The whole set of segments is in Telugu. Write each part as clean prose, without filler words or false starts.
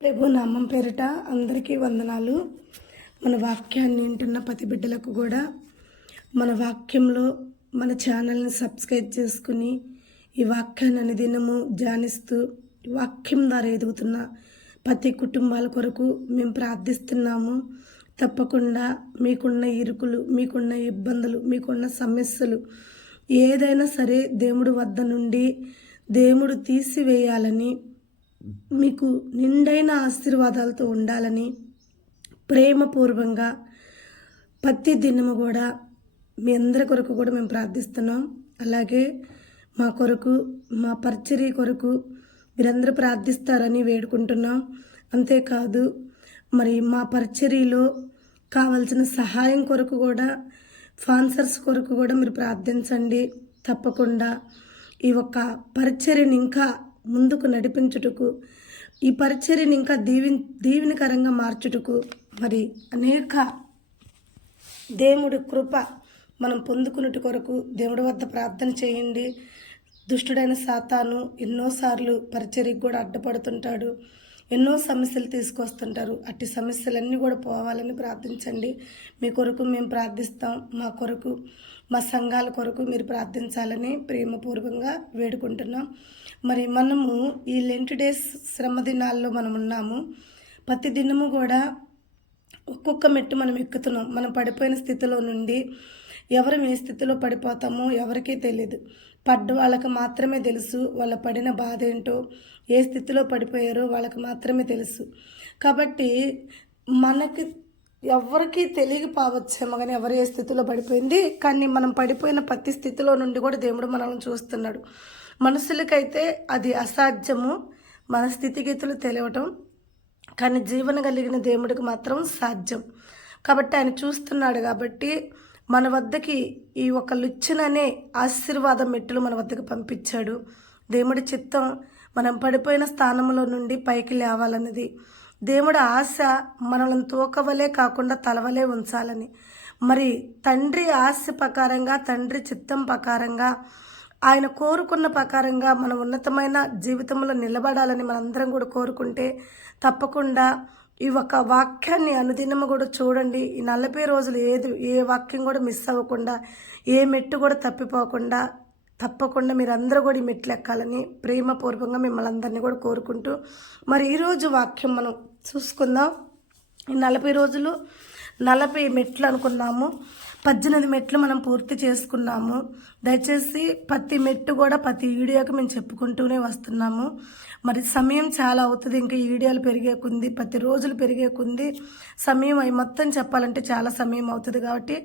ప్రభు నామం పేరిట అందరికీ వందనాలు. మన వాక్యాన్ని వింటున్న ప్రతి బిడ్డలకు కూడా మన వాక్యంలో మన ఛానల్ని సబ్స్క్రైబ్ చేసుకుని ఈ వాక్యాన్ని అనుదినము ధ్యానిస్తూ వాక్యం ద్వారా ఎదుగుతున్న ప్రతి కుటుంబాల కొరకు మేము ప్రార్థిస్తున్నాము. తప్పకుండా మీకున్న ఇరుకులు, మీకున్న ఇబ్బందులు, మీకున్న సమస్యలు ఏదైనా సరే దేవుడి వద్ద నుండి దేవుడు తీసివేయాలని, మీకు నిండైన ఆశీర్వాదాలతో ఉండాలని ప్రేమపూర్వంగా ప్రతి దినము కూడా మీ అందరి కొరకు కూడా మేము ప్రార్థిస్తున్నాం. అలాగే మా కొరకు, మా పరిచర్య కొరకు మీరందరూ ప్రార్థిస్తారని వేడుకుంటున్నాం. అంతేకాదు మరి మా పరిచర్యలో కావాల్సిన సహాయం కొరకు కూడా, స్పాన్సర్స్ కొరకు కూడా మీరు ప్రార్థించండి. తప్పకుండా ఈ ఒక్క పరిచర్యని ఇంకా ముందుకు నడిపించుటకు, ఈ పరిచర్యని ఇంకా దీవెనకరంగా మార్చుటకు, మరి అనేక దేవుడి కృప మనం పొందుకున్నట్టు కొరకు దేవుడి వద్ద ప్రార్థన చేయండి. దుష్టుడైన సాతాను ఎన్నోసార్లు పరిచర్యకు కూడా అడ్డపడుతుంటాడు, ఎన్నో సమస్యలు తీసుకొస్తుంటారు. అట్టి సమస్యలన్నీ కూడా పోవాలని ప్రార్థించండి. మీ కొరకు మేము ప్రార్థిస్తాం. మా కొరకు, మా సంఘాల కొరకు మీరు ప్రార్థించాలని ప్రేమపూర్వకంగా వేడుకుంటున్నాం. మరి మనము ఈ లెంట్ డేస్ శ్రమ దినాల్లో మనం ఉన్నాము. ప్రతి దినము కూడా ఒక్కొక్క మెట్టు మనం ఎక్కుతున్నాం. మనం పడిపోయిన స్థితిలో నుండి ఎవరు ఏ స్థితిలో పడిపోతామో ఎవరికీ తెలియదు. పడ్డ వాళ్ళకి మాత్రమే తెలుసు వాళ్ళ పడిన బాధ ఏంటో, ఏ స్థితిలో పడిపోయారో వాళ్ళకి మాత్రమే తెలుసు. కాబట్టి మనకి ఎవరికి తెలియకపోవచ్చేమో కానీ ఎవరు ఏ స్థితిలో పడిపోయింది, కానీ మనం పడిపోయిన ప్రతి స్థితిలో నుండి కూడా దేవుడు మనల్ని చూస్తున్నాడు. మనుషులకైతే అది అసాధ్యము మన స్థితిగతులు తెలియటం, కానీ జీవన కలిగిన దేవుడికి మాత్రం సాధ్యం. కాబట్టి ఆయన చూస్తున్నాడు. కాబట్టి మన వద్దకి ఈ ఒక లుచ్చననే ఆశీర్వాదం మెట్టులు మన వద్దకు పంపించాడు. దేవుడి చిత్తం మనం పడిపోయిన స్థానంలో నుండి పైకి లేవాలన్నది. దేవుడి ఆశ మనల్ని తోకవలే కాకుండా తలవలే ఉంచాలని. మరి తండ్రి ఆశ ప్రకారంగా, తండ్రి చిత్తం ప్రకారంగా, ఆయన కోరుకున్న ప్రకారంగా మనం ఉన్నతమైన జీవితంలో నిలబడాలని మనందరం కూడా కోరుకుంటే తప్పకుండా ఈ ఒక వాక్యాన్ని అనుదినము కూడా చూడండి. ఈ 40 రోజులు ఏ వాక్యం కూడా మిస్ అవ్వకుండా, ఏ మెట్టు కూడా తప్పిపోకుండా తప్పకుండా మీరందరూ కూడా ఈ మెట్లు ఎక్కాలని ప్రేమపూర్వకంగా మిమ్మల్ని అందరినీ కూడా కోరుకుంటూ, మరి ఈరోజు వాక్యం మనం చూసుకుందాం. ఈ 40 రోజులు 40 మెట్లు అనుకున్నాము. 18 మెట్లు మనం పూర్తి చేసుకున్నాము. దయచేసి ప్రతి మెట్టు కూడా ప్రతి వీడియోకి మేము చెప్పుకుంటూనే వస్తున్నాము. మరి సమయం చాలా అవుతుంది. ఇంకా ఈ వీడియోలు పెరిగే కొంది, ప్రతి రోజులు పెరిగే కొంది సమయం అవి మొత్తం చెప్పాలంటే చాలా సమయం అవుతుంది. కాబట్టి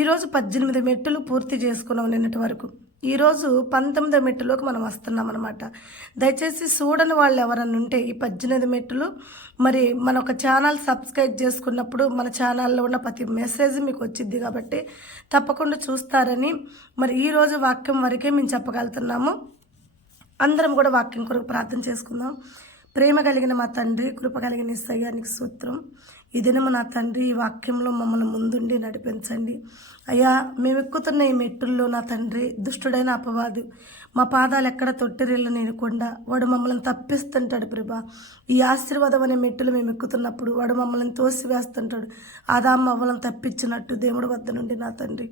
ఈరోజు 18 మెట్టులు పూర్తి చేసుకున్నాం నిన్నటి వరకు. ఈరోజు 19 మెట్టులోకి మనం వస్తున్నాం అనమాట. దయచేసి చూడని వాళ్ళు ఎవరన్నా ఉంటే ఈ 18 మెట్టులు, మరి మన ఒక ఛానల్ సబ్స్క్రైబ్ చేసుకున్నప్పుడు మన ఛానల్లో ఉన్న ప్రతి మెసేజ్ మీకు వచ్చింది కాబట్టి తప్పకుండా చూస్తారని మరి ఈరోజు వాక్యం వరకే మేము చెప్పగలుగుతున్నాము. అందరం కూడా వాక్యం కొరకు ప్రార్థన చేసుకుందాం. ప్రేమ కలిగిన మా తండ్రి, కృప కలిగిన యేసయ్యానికి స్తోత్రం. ఈ దినము నా తండ్రి ఈ వాక్యంలో మమ్మల్ని ముందుండి నడిపించండి. అయ్యా, మేము ఎక్కుతున్న ఈ మెట్టుల్లో నా తండ్రి దుష్టుడైన అపవాది మా పాదాలు ఎక్కడ తొట్టిరిల్లు నేనకుండా వాడు మమ్మల్ని తప్పిస్తుంటాడు. ప్రభా, ఈ ఆశీర్వాదం అనే మెట్టులు మేము ఎక్కుతున్నప్పుడు వాడు మమ్మల్ని తోసివేస్తుంటాడు. ఆదాము అవ్వలను తప్పించినట్టు దేవుడి వద్ద నుండి నా తండ్రి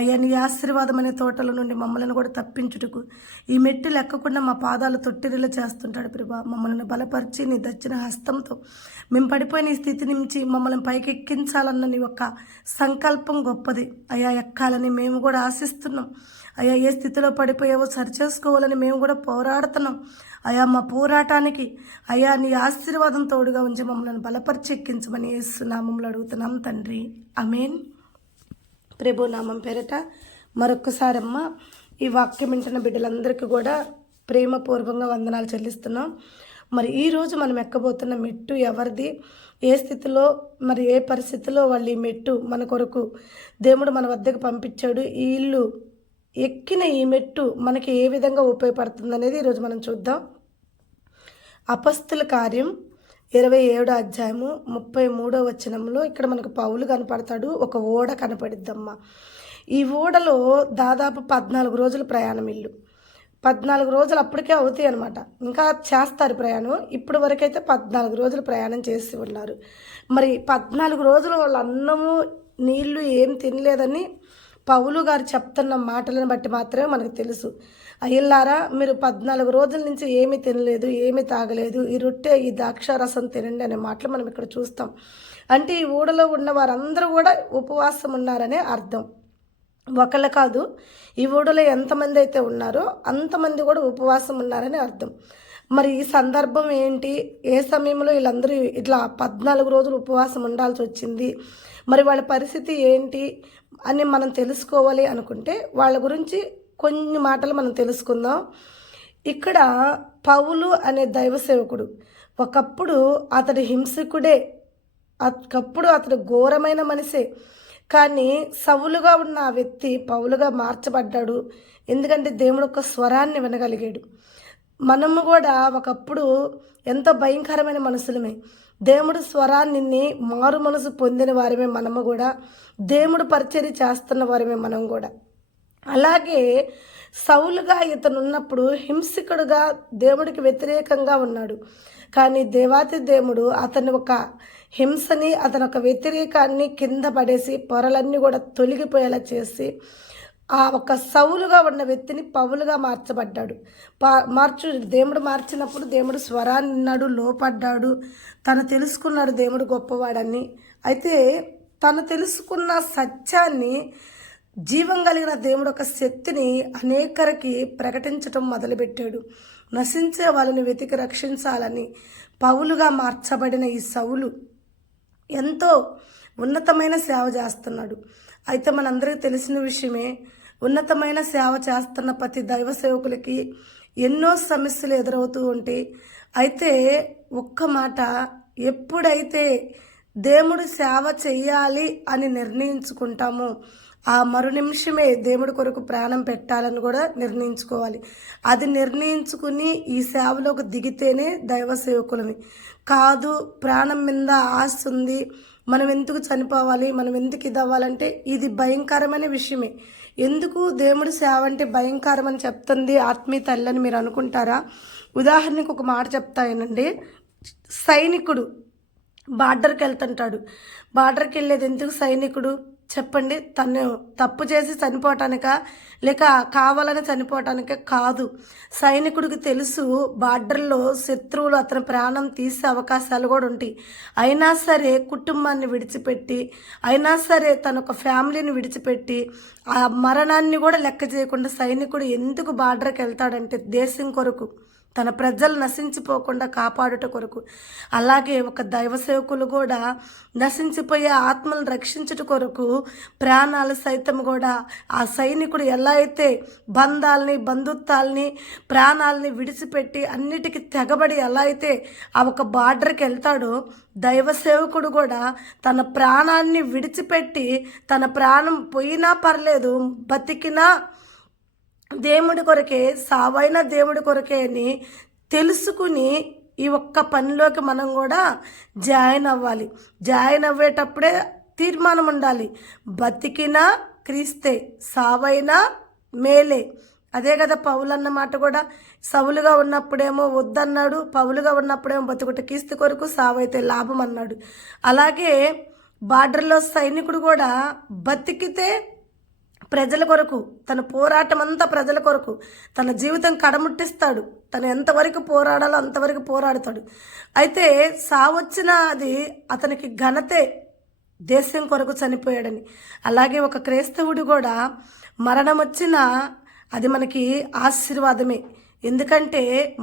అయ్యా, నీ ఆశీర్వాదం అనే తోటల నుండి మమ్మల్ని కూడా తప్పించుటకు ఈ మెట్టులు ఎక్కకుండా మా పాదాలు తొట్టిరిల్లు చేస్తుంటాడు. ప్రభా, మమ్మల్ని బలపరిచి నీ దచ్చిన హస్తంతో మేము పడిపోయిన ఈ స్థితి నుంచి మమ్మల్ని పైకి ఎక్కించాలన్న నీ యొక్క సంకల్పం గొప్పది. అయ్యా, ఎక్కాలని మేము కూడా ఆశిస్తున్నాం. అయ్యా, ఏ స్థితిలో పడిపోయావో సరిచేసుకోవాలని మేము కూడా పోరాడుతున్నాం. అయ్యా, మా పోరాటానికి అయ్యా నీ ఆశీర్వాదం తోడుగా ఉంచి మమ్మల్ని బలపరిచి ఎక్కించమని యేసు నామంలో అడుగుతున్నాం తండ్రి, ఆమేన్. ప్రభు నామం పేరట మరొక్కసారమ్మ ఈ వాక్యం వింటున్న బిడ్డలందరికీ కూడా ప్రేమపూర్వకంగా వందనాలు చెల్లిస్తున్నాం. మరి ఈరోజు మనం ఎక్కబోతున్న మెట్టు ఎవరిది, ఏ స్థితిలో, మరి ఏ పరిస్థితిలో వాళ్ళు ఈ మెట్టు మన కొరకు దేవుడు మన వద్దకు పంపించాడు, ఈ ఇల్లు ఎక్కిన ఈ మెట్టు మనకి ఏ విధంగా ఉపయోగపడుతుంది అనేది ఈరోజు మనం చూద్దాం. అపస్తుల కార్యం 27వ అధ్యాయము 33వ వచనంలో ఇక్కడ మనకు పౌలు కనపడతాడు. ఒక ఓడ కనపడిద్దమ్మా. ఈ ఓడలో దాదాపు 14 రోజులు ప్రయాణం. ఇల్లు 14 రోజులు అప్పటికే అవుతాయి అనమాట. ఇంకా చేస్తారు ప్రయాణం. ఇప్పటి వరకైతే 14 రోజులు ప్రయాణం చేసి ఉన్నారు. మరి 14 రోజులు వాళ్ళు అన్నము నీళ్లు ఏం తినలేదని పౌలు గారు చెప్తున్న మాటలను బట్టి మాత్రమే మనకు తెలుసు. అయ్యలారా, మీరు 14 రోజుల నుంచి ఏమీ తినలేదు, ఏమీ తాగలేదు, ఈ రొట్టె ఈ ద్రాక్షారసం తినండి అనే మాటలు మనం ఇక్కడ చూస్తాం. అంటే ఈ ఊడలో ఉన్న వారందరూ కూడా ఉపవాసం ఉన్నారనే అర్థం. ఒకళ్ళు కాదు, ఈ ఊడలో ఎంతమంది అయితే ఉన్నారో అంతమంది కూడా ఉపవాసం ఉన్నారని అర్థం. మరి ఈ సందర్భం ఏంటి, ఏ సమయంలో వీళ్ళందరూ ఇట్లా 14 రోజులు ఉపవాసం ఉండాల్సి వచ్చింది, మరి వాళ్ళ పరిస్థితి ఏంటి అని మనం తెలుసుకోవాలి అనుకుంటే వాళ్ళ గురించి కొన్ని మాటలు మనం తెలుసుకుందాం. ఇక్కడ పౌలు అనే దైవ సేవకుడు ఒకప్పుడు అతడి హింసకుడే, ఒకప్పుడు అతడు ఘోరమైన మనిషే. కానీ సౌలుగా ఉన్న ఆ వ్యక్తి పౌలుగా మార్చబడ్డాడు. ఎందుకంటే దేవుడు ఒక స్వరాన్ని వినగలిగాడు. మనము కూడా ఒకప్పుడు ఎంతో భయంకరమైన మనుషులమే. దేవుడు స్వరాన్ని మారు మనసు పొందిన వారమే మనము కూడా. దేవుడు పరిచర్య చేస్తున్న వారమే మనం కూడా. అలాగే సౌలుగా ఇతను ఉన్నప్పుడు హింసకుడుగా దేవుడికి వ్యతిరేకంగా ఉన్నాడు. కానీ దేవాతి దేవుడు అతని ఒక హింసని, అతని ఒక వ్యతిరేకాన్ని కింద పడేసి పొరలన్నీ కూడా తొలగిపోయేలా చేసి ఆ ఒక సౌలుగా ఉన్న వ్యక్తిని పౌలుగా మార్చబడ్డాడు. దేవుడు మార్చినప్పుడు దేవుడు స్వరాన్ని విన్నాడు, లోపడ్డాడు. తను తెలుసుకున్నాడు దేవుడు గొప్పవాడని. అయితే తను తెలుసుకున్న సత్యాన్ని, జీవం కలిగిన దేవుడు ఒక శక్తిని అనేకరికి ప్రకటించటం మొదలుపెట్టాడు. నశించే వాళ్ళని వెతికి రక్షించాలని పౌలుగా మార్చబడిన ఈ సౌలు ఎంతో ఉన్నతమైన సేవ చేస్తున్నాడు. అయితే మనందరికీ తెలిసిన విషయమే, ఉన్నతమైన సేవ చేస్తున్న ప్రతి దైవ సేవకులకి ఎన్నో సమస్యలు ఎదురవుతూ ఉంటాయి. అయితే ఒక్క మాట, ఎప్పుడైతే దేవుడు సేవ చెయ్యాలి అని నిర్ణయించుకుంటామో ఆ మరు నిమిషమే దేవుడి కొరకు ప్రాణం పెట్టాలని కూడా నిర్ణయించుకోవాలి. అది నిర్ణయించుకుని ఈ సేవలోకి దిగితేనే దైవ సేవకులమి. కాదు ప్రాణం మీద ఆశ ఉంది, మనం ఎందుకు చనిపోవాలి, మనం ఎందుకు ఇది అవ్వాలంటే ఇది భయంకరమైన విషయమే. ఎందుకు దేవుడి సేవ అంటే భయంకరం అని చెప్తుంది ఆత్మీయ తల్లని మీరు అనుకుంటారా? ఉదాహరణకు ఒక మాట చెప్తానండి. సైనికుడు బార్డర్కి వెళ్తుంటాడు. బార్డర్కి వెళ్ళేది ఎందుకు సైనికుడు చెప్పండి? తను తప్పు చేసి చనిపోవటానిక, లేక కావాలని చనిపోవటానిక? కాదు. సైనికుడికి తెలుసు బార్డర్లో శత్రువులు అతని ప్రాణం తీసే అవకాశాలు కూడా ఉంటాయి. అయినా సరే కుటుంబాన్ని విడిచిపెట్టి, అయినా సరే తన ఒక ఫ్యామిలీని విడిచిపెట్టి ఆ మరణాన్ని కూడా లెక్క చేయకుండా సైనికుడు ఎందుకు బార్డర్కి వెళ్తాడంటే దేశం కొరకు, తన ప్రజలు నశించిపోకుండా కాపాడుట కొరకు. అలాగే ఒక దైవ సేవకులు కూడా నశించిపోయే ఆత్మలను రక్షించుట కొరకు ప్రాణాలు సైతం కూడా ఆ సైనికుడు ఎలా అయితే బంధాలని, బంధుత్వాలని, ప్రాణాలని విడిచిపెట్టి అన్నిటికీ తెగబడి ఎలా అయితే ఆ ఒక బార్డర్కి వెళ్తాడో, దైవ సేవకుడు కూడా తన ప్రాణాన్ని విడిచిపెట్టి, తన ప్రాణం పోయినా పర్లేదు, బతికినా దేవుడి కొరకే, సావైన దేవుడి కొరకే అని తెలుసుకుని ఈ ఒక్క పనిలోకి మనం కూడా జాయిన్ అవ్వాలి. జాయిన్ అవ్వేటప్పుడే తీర్మానం ఉండాలి. బతికినా క్రీస్తే, సావైనా మేలే. అదే కదా పౌలు అన్నమాట కూడా. సౌలుగా ఉన్నప్పుడేమో వద్దన్నాడు, పౌలుగా ఉన్నప్పుడేమో బతుకుట క్రీస్తు కొరకు, సావైతే లాభం అన్నాడు. అలాగే బార్డర్లో సైనికుడు కూడా బతికితే ప్రజల కొరకు, తన పోరాటం అంతా ప్రజల కొరకు, తన జీవితం కడముట్టిస్తాడు. తను ఎంతవరకు పోరాడాలో అంతవరకు పోరాడతాడు. అయితే సావొచ్చిన అది అతనికి ఘనతే, దేశం కొరకు చనిపోయాడని. అలాగే ఒక క్రైస్తవుడు కూడా మరణం వచ్చినా అది మనకి ఆశీర్వాదమే. ఎందుకంటే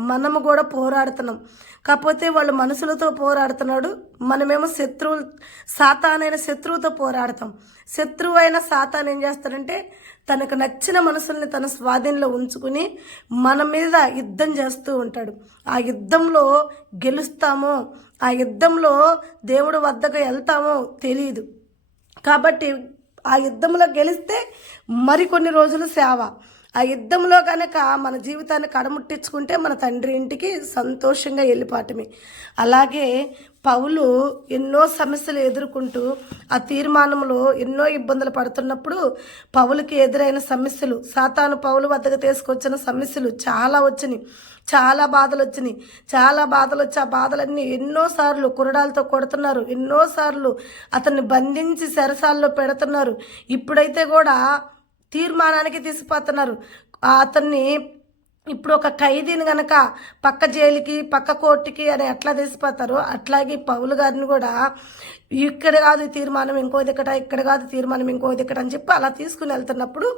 మనము కూడా పోరాడుతున్నాం. కాకపోతే వాళ్ళు మనుషులతో పోరాడుతున్నాడు, మనమేమో సాతానైన శత్రువుతో పోరాడతాం. శత్రువు అయిన సాతాను ఏం చేస్తాడంటే తనకు నచ్చిన మనుషుల్ని తన స్వాధీనంలో ఉంచుకుని మన మీద యుద్ధం చేస్తూ ఉంటాడు. ఆ యుద్ధంలో గెలుస్తామో, ఆ యుద్ధంలో దేవుడు వద్దకు వెళ్తామో తెలియదు. కాబట్టి ఆ యుద్ధంలో గెలిస్తే మరికొన్ని రోజులు సేవ, ఆ యుద్ధంలో కనుక మన జీవితాన్ని కడముట్టించుకుంటే మన తండ్రి ఇంటికి సంతోషంగా వెళ్ళిపోవటమే. అలాగే పౌలు ఎన్నో సమస్యలు ఎదుర్కొంటూ ఆ తీర్మానంలో ఎన్నో ఇబ్బందులు పడుతున్నప్పుడు పౌలుకి ఎదురైన సమస్యలు, సాతాను పౌలు వద్దకు తీసుకొచ్చిన సమస్యలు చాలా వచ్చినాయి. చాలా బాధలు వచ్చినాయి. చాలా బాధలు వచ్చి ఆ బాధలన్నీ ఎన్నోసార్లు కురడాలతో కొడుతున్నారు. ఎన్నోసార్లు అతన్ని బంధించి చెరసాల్లో పెడుతున్నారు. ఇప్పుడైతే కూడా తీర్మానానికి తీసుకుపోతున్నారు. అతన్ని ఇప్పుడు ఒక ఖైదీని గనక పక్క జైలుకి పక్క కోర్టుకి అని ఎట్లా తీసిపోతారో అట్లాగే పౌలు గారిని కూడా ఇక్కడ కాదు తీర్మానం ఇంకో దిక్కట, ఇక్కడ కాదు తీర్మానం ఇంకో దిక్కట అని చెప్పి అలా తీసుకుని వెళ్తున్నప్పుడు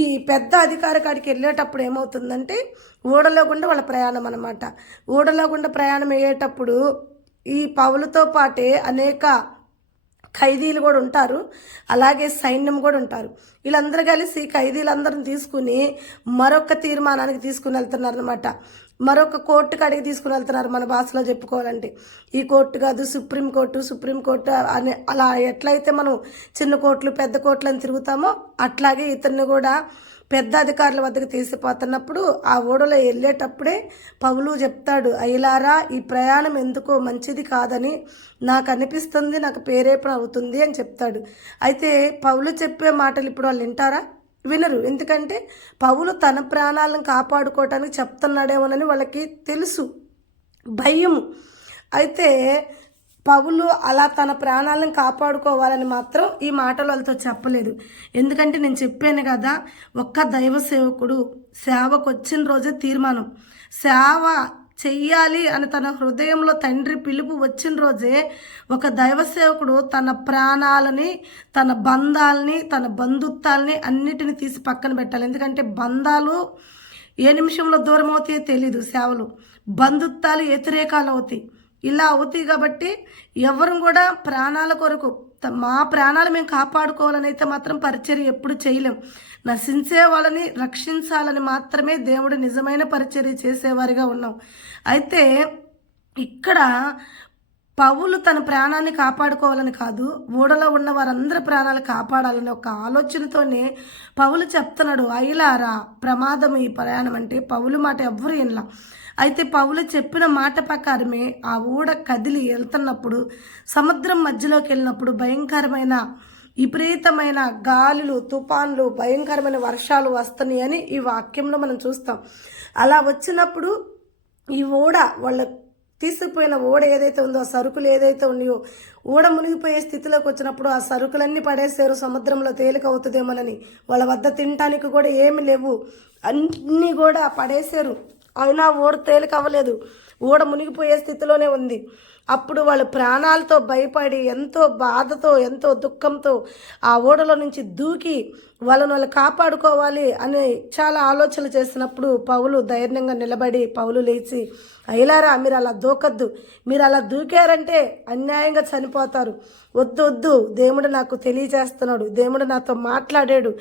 ఈ పెద్ద అధికారి కాడికి వెళ్ళేటప్పుడు ఏమవుతుందంటే ఓడలో గుండా వాళ్ళ ప్రయాణం అనమాట. ఓడలో గుండా ప్రయాణం అయ్యేటప్పుడు ఈ పౌలుతో పాటే అనేక ఖైదీలు కూడా ఉంటారు, అలాగే సైన్యం కూడా ఉంటారు. వీళ్ళందరూ కలిసి ఖైదీలందరిని తీసుకుని మరొక తీర్మానానికి తీసుకుని వెళ్తున్నారు అనమాట. మరొక కోర్టు కాడికి తీసుకుని వెళ్తున్నారు. మన భాషలో చెప్పుకోవాలంటే ఈ కోర్టు కాదు సుప్రీంకోర్టు అని అలా ఎట్లయితే మనం చిన్న కోర్టులు పెద్ద కోర్టులు అని తిరుగుతామో అట్లాగే ఇతన్ని కూడా పెద్ద అధికారుల వద్దకు తీసిపోతున్నప్పుడు ఆ ఓడలో వెళ్ళేటప్పుడే పౌలు చెప్తాడు, అయ్యలారా ఈ ప్రయాణం ఎందుకో మంచిది కాదని నాకు అనిపిస్తుంది, నాకు ప్రేరేపణ అవుతుంది అని చెప్తాడు. అయితే పౌలు చెప్పే మాటలు ఇప్పుడు వాళ్ళు వింటారా? వినరు. ఎందుకంటే పౌలు తన ప్రాణాలను కాపాడుకోవటానికి చెప్తున్నాడేమోనని వాళ్ళకి తెలుసు, భయము. అయితే పౌలు అలా తన ప్రాణాలను కాపాడుకోవాలని మాత్రం ఈ మాటలు వాళ్ళతో చెప్పలేదు. ఎందుకంటే నేను చెప్పాను కదా, ఒక్క దైవ సేవకుడు సేవకు వచ్చిన రోజే తీర్మానం, సేవ చెయ్యాలి అని తన హృదయంలో తండ్రి పిలుపు వచ్చిన రోజే ఒక దైవ సేవకుడు తన ప్రాణాలని, తన బంధాలని, తన బంధుత్వాలని అన్నిటిని తీసి పక్కన పెట్టాలి. ఎందుకంటే బంధాలు ఏ నిమిషంలో దూరం అవుతాయో తెలీదు, సేవలు బంధుత్వాలు వ్యతిరేకాలు అవుతాయి. ఇలా అవుతాయి కాబట్టి ఎవరు కూడా ప్రాణాల కొరకు మా ప్రాణాలు మేము కాపాడుకోవాలని అయితే మాత్రం పరిచర్య ఎప్పుడు చేయలేం. నశించే వాళ్ళని రక్షించాలని మాత్రమే దేవుడు నిజమైన పరిచర్య చేసేవారిగా ఉన్నాం. అయితే ఇక్కడ పౌలు తన ప్రాణాన్ని కాపాడుకోవాలని కాదు, ఓడలో ఉన్న వారందరి ప్రాణాలు కాపాడాలని ఒక ఆలోచనతోనే పౌలు చెప్తున్నాడు, అయ్యలారా ప్రమాదం ఈ ప్రయాణం అంటే. పౌలు మాట ఎవ్వరు వినలా. అయితే పౌలు చెప్పిన మాట ప్రకారమే ఆ ఓడ కదిలి వెళ్తున్నప్పుడు సముద్రం మధ్యలోకి వెళ్ళినప్పుడు భయంకరమైన విపరీతమైన గాలులు, తుఫాన్లు, భయంకరమైన వర్షాలు వస్తున్నాయి అని ఈ వాక్యంలో మనం చూస్తాం. అలా వచ్చినప్పుడు ఈ ఓడ వాళ్ళ తీసుకుపోయిన ఓడ ఏదైతే ఉందో, ఆ సరుకులు ఏదైతే ఉన్నాయో, ఓడ మునిగిపోయే స్థితిలోకి వచ్చినప్పుడు ఆ సరుకులన్నీ పడేసారు, సముద్రంలో తేలిక అవుతుందేమోనని. వాళ్ళ వద్ద తినటానికి కూడా ఏమి లేవు, అన్నీ కూడా పడేసారు. అయినా ఓడ తేలిక అవ్వలేదు, ఓడ మునిగిపోయే స్థితిలోనే ఉంది. అప్పుడు వాళ్ళు ప్రాణాలతో భయపడి ఎంతో బాధతో ఎంతో దుఃఖంతో ఆ ఓడలో నుంచి దూకి వాళ్ళు కాపాడుకోవాలి అని చాలా ఆలోచనలు చేసినప్పుడు పౌలు ధైర్యంగా నిలబడి పౌలు లేచి, అయ్యలారా మీరు అలా దూకద్దు, మీరు అలా దూకారంటే అన్యాయంగా చనిపోతారు, వద్దు, దేవుడు నాకు తెలియజేస్తున్నాడు, దేవుడు నాతో మాట్లాడాడు,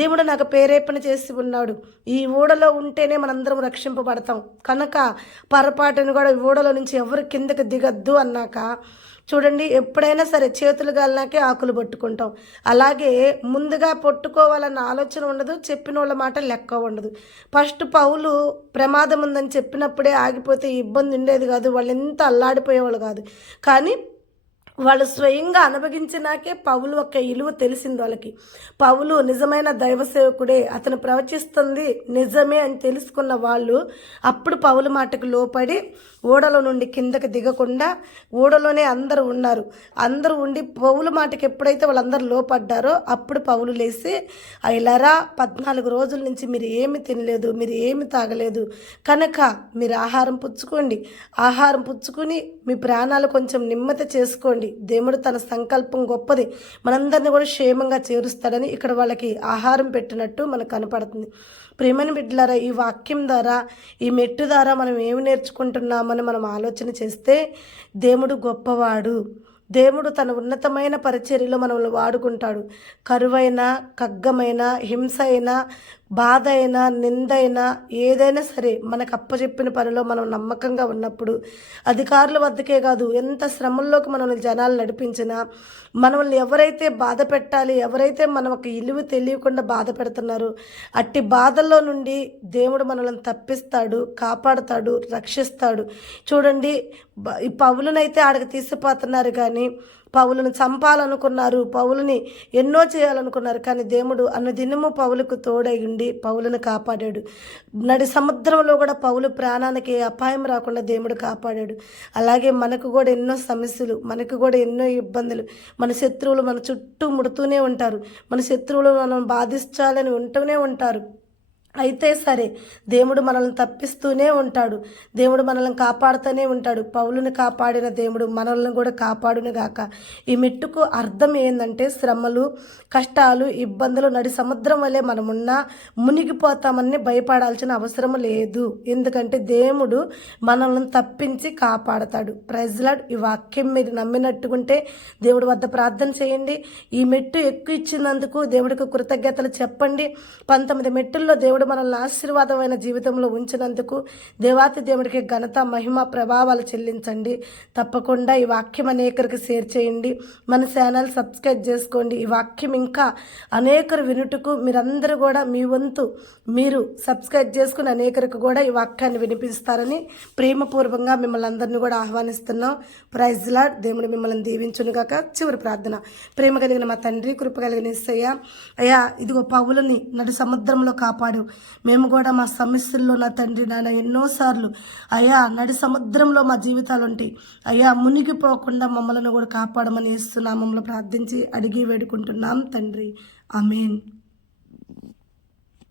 దేవుడు నాకు ప్రేరేపణ చేసి ఉన్నాడు, ఈ ఊడలో ఉంటేనే మనందరం రక్షింపబడతాం కనుక పొరపాటును కూడా ఈ ఊడలో నుంచి ఎవరు కిందకి దిగద్దు అన్నాక చూడండి, ఎప్పుడైనా సరే చేతులు గాలినాకే ఆకులు పట్టుకుంటాం. అలాగే ముందుగా పట్టుకోవాలన్న ఆలోచన ఉండదు, చెప్పిన వాళ్ళ మాట లెక్క ఉండదు. ఫస్ట్ పౌలు ప్రమాదం ఉందని చెప్పినప్పుడే ఆగిపోతే ఇబ్బంది ఉండేది కాదు, వాళ్ళు ఎంత అల్లాడిపోయేవాళ్ళు కాదు. కానీ వాళ్ళు స్వయంగా అనుభవించినాకే పౌలు యొక్క విలువ తెలిసింది వాళ్ళకి. పౌలు నిజమైన దైవ సేవకుడే, అతను ప్రవచిస్తుంది నిజమే అని తెలుసుకున్న వాళ్ళు అప్పుడు పౌలు మాటకు లోపడి ఓడలో నుండి కిందకి దిగకుండా ఓడలోనే అందరూ ఉన్నారు. అందరూ ఉండి పౌలు మాటకి ఎప్పుడైతే వాళ్ళందరూ లోపడ్డారో అప్పుడు పౌలు లేసి, అయ్యలారా 14 రోజుల నుంచి మీరు ఏమి తినలేదు, మీరు ఏమి తాగలేదు కనుక మీరు ఆహారం పుచ్చుకోండి, ఆహారం పుచ్చుకుని మీ ప్రాణాలు కొంచెం నెమ్మది చేసుకోండి, దేవుడు తన సంకల్పం గొప్పది, మనందరినీ కూడా క్షేమంగా చేరుస్తాడని ఇక్కడ వాళ్ళకి ఆహారం పెట్టినట్టు మనకు కనపడుతుంది. ప్రేమని బిడ్డలారా, ఈ వాక్యం ద్వారా ఈ మెట్టు ద్వారా మనం ఏమి నేర్చుకుంటున్నామని మనం ఆలోచన చేస్తే దేవుడు గొప్పవాడు, దేవుడు తన ఉన్నతమైన పరిచర్యలో మనల్ని వాడుకుంటాడు. కరువైన, ఖడ్గమైన, హింస అయినా, బాధ అయినా నిందైనా ఏదైనా సరే మనకు అప్పచెప్పిన పనిలో మనం నమ్మకంగా ఉన్నప్పుడు అధికారుల వద్దకే కాదు, ఎంత శ్రమల్లోకి మనల్ని జనాలు నడిపించినా మనల్ని ఎవరైతే బాధ పెట్టాలి, ఎవరైతే మనకు ఇలువ తెలియకుండా బాధ పెడుతున్నారో అట్టి బాధల్లో నుండి దేవుడు మనల్ని తప్పిస్తాడు, కాపాడుతాడు, రక్షిస్తాడు. చూడండి, ఈ పౌలునైతే ఆడకి తీసుకుపోతున్నారు కానీ పౌలును చంపాలనుకున్నారు, పౌలుని ఎన్నో చేయాలనుకున్నారు. కానీ దేవుడు అన్నదినము పౌలుకు తోడైండి పౌలును కాపాడాడు. నడి సముద్రంలో కూడా పౌలు ప్రాణానికి ఏ అపాయం రాకుండా దేవుడు కాపాడాడు. అలాగే మనకు కూడా ఎన్నో సమస్యలు, మనకు కూడా ఎన్నో ఇబ్బందులు, మన శత్రువులు మన చుట్టూ ముడుతూనే ఉంటారు, మన శత్రువులు మనం బాధించాలని ఉంటూనే ఉంటారు. అయితే సరే, దేవుడు మనల్ని తప్పిస్తూనే ఉంటాడు, దేవుడు మనల్ని కాపాడుతూనే ఉంటాడు. పౌలుని కాపాడిన దేవుడు మనల్ని కూడా కాపాడును గాక. ఈ మెట్టుకు అర్థం ఏంటంటే శ్రమలు, కష్టాలు, ఇబ్బందులు నడి సముద్రం వల్లే మనమున్నా మునిగిపోతామని భయపడాల్సిన అవసరం లేదు. ఎందుకంటే దేవుడు మనల్ని తప్పించి కాపాడతాడు. Praise Lord. ఈ వాక్యం మీరు నమ్మినట్టుకుంటే దేవుడి వద్ద ప్రార్థన చేయండి. ఈ మెట్టు ఎక్కువ ఇచ్చినందుకు దేవుడికి కృతజ్ఞతలు చెప్పండి. 19 మెట్టుల్లో దేవుడు మనల్ని ఆశీర్వాదమైన జీవితంలో ఉంచినందుకు దేవాతి దేవుడికి ఘనత, మహిమ, ప్రభావాలు చెల్లించండి. తప్పకుండా ఈ వాక్యం అనేకరికి షేర్ చేయండి. మన ఛానల్ సబ్స్క్రైబ్ చేసుకోండి. ఈ వాక్యం ఇంకా అనేకరు వినుటకు మీరందరూ కూడా మీ వంతు మీరు సబ్స్క్రైబ్ చేసుకుని అనేకరికి కూడా ఈ వాక్యాన్ని వినిపిస్తారని ప్రేమపూర్వకంగా మిమ్మల్ని అందరినీ కూడా ఆహ్వానిస్తున్నాం. Praise Lord. దేవుడు మిమ్మల్ని దీవించునుగాక. చివరి ప్రార్థన. ప్రేమ కలిగిన మా తండ్రి, కృప కలిగిన యేసయ్య, అయ్యా ఇదిగో పౌలుని నడి సముద్రంలో కాపాడు. మేము కూడా మా సమస్యల్లో నా తండ్రి నాన్న ఎన్నోసార్లు అయ్యా నడి సముద్రంలో మా జీవితాలు ఉంటాయి అయ్యా, మునిగిపోకుండా మమ్మల్ని కూడా కాపాడమని యేసు నామములో ప్రార్థించి అడిగి వేడుకుంటున్నాం తండ్రి. ఆమేన్.